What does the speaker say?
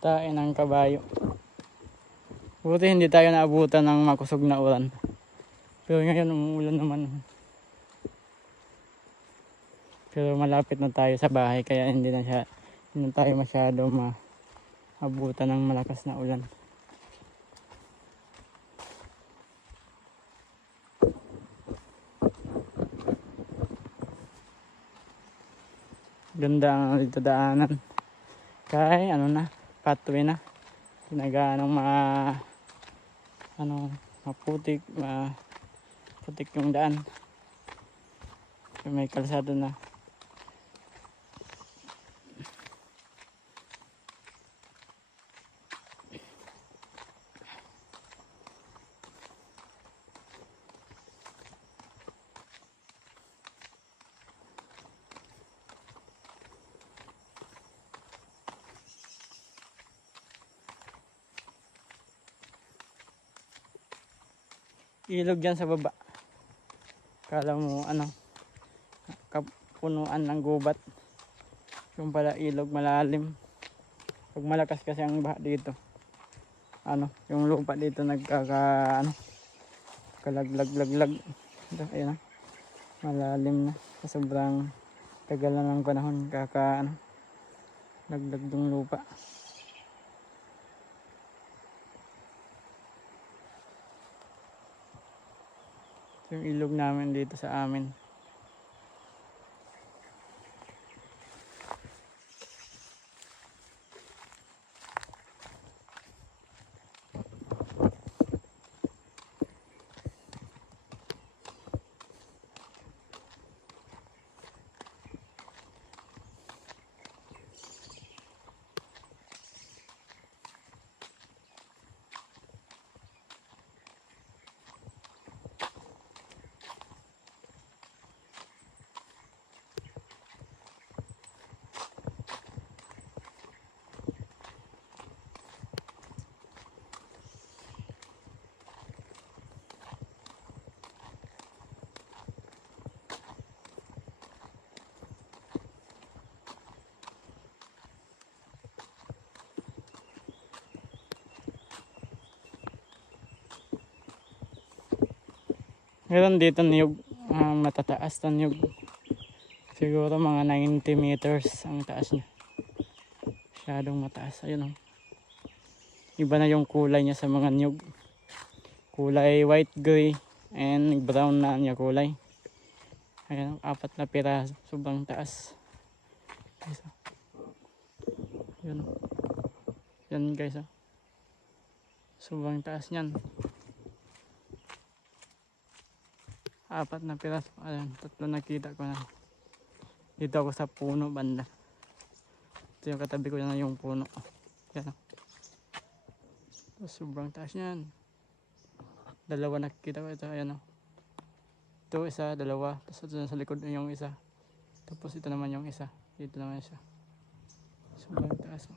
Tae ng kabayo. Buti hindi tayo naabutan ng makusog na ulan. Pero ngayon umuulan naman. Pero malapit na tayo sa bahay kaya hindi na tayo masyado maabutan ng malakas na ulan. Ganda ang dito daanan. Kaya pathway na. Nagaanong maputik yung daan. May kalsado na. Ilog dyan sa baba. Kala mo kapunuan ng gubat. Yung pala ilog malalim. Pag malakas kasi ang baha dito. Yung lupa dito kalaglag. Ayun malalim na. Sobrang tagal na ng panahon laglag yung lupa. Yung ilog namin dito sa amin. Meron dito niyog, matataas na niyog. Siguro mga 90 meters ang taas niya. Masyadong mataas. Ayun Iba na yung kulay niya sa mga niyog. Kulay white, gray, and brown na niya kulay. Ayan, 4 na piraso. Sobrang taas. Yun. Yan guys. Sobrang taas niyan. 4 na piraso. Ayan, 3 nakita ko na. Dito ako sa puno banda. Ito yung katabi ko na yung puno. Yan. Sobrang taas niyan. 2 nakita ko ito. Ayan Ito isa, 2. Tapos ito sa likod yung isa. Tapos ito naman yung isa. Dito naman siya. Sobrang taas.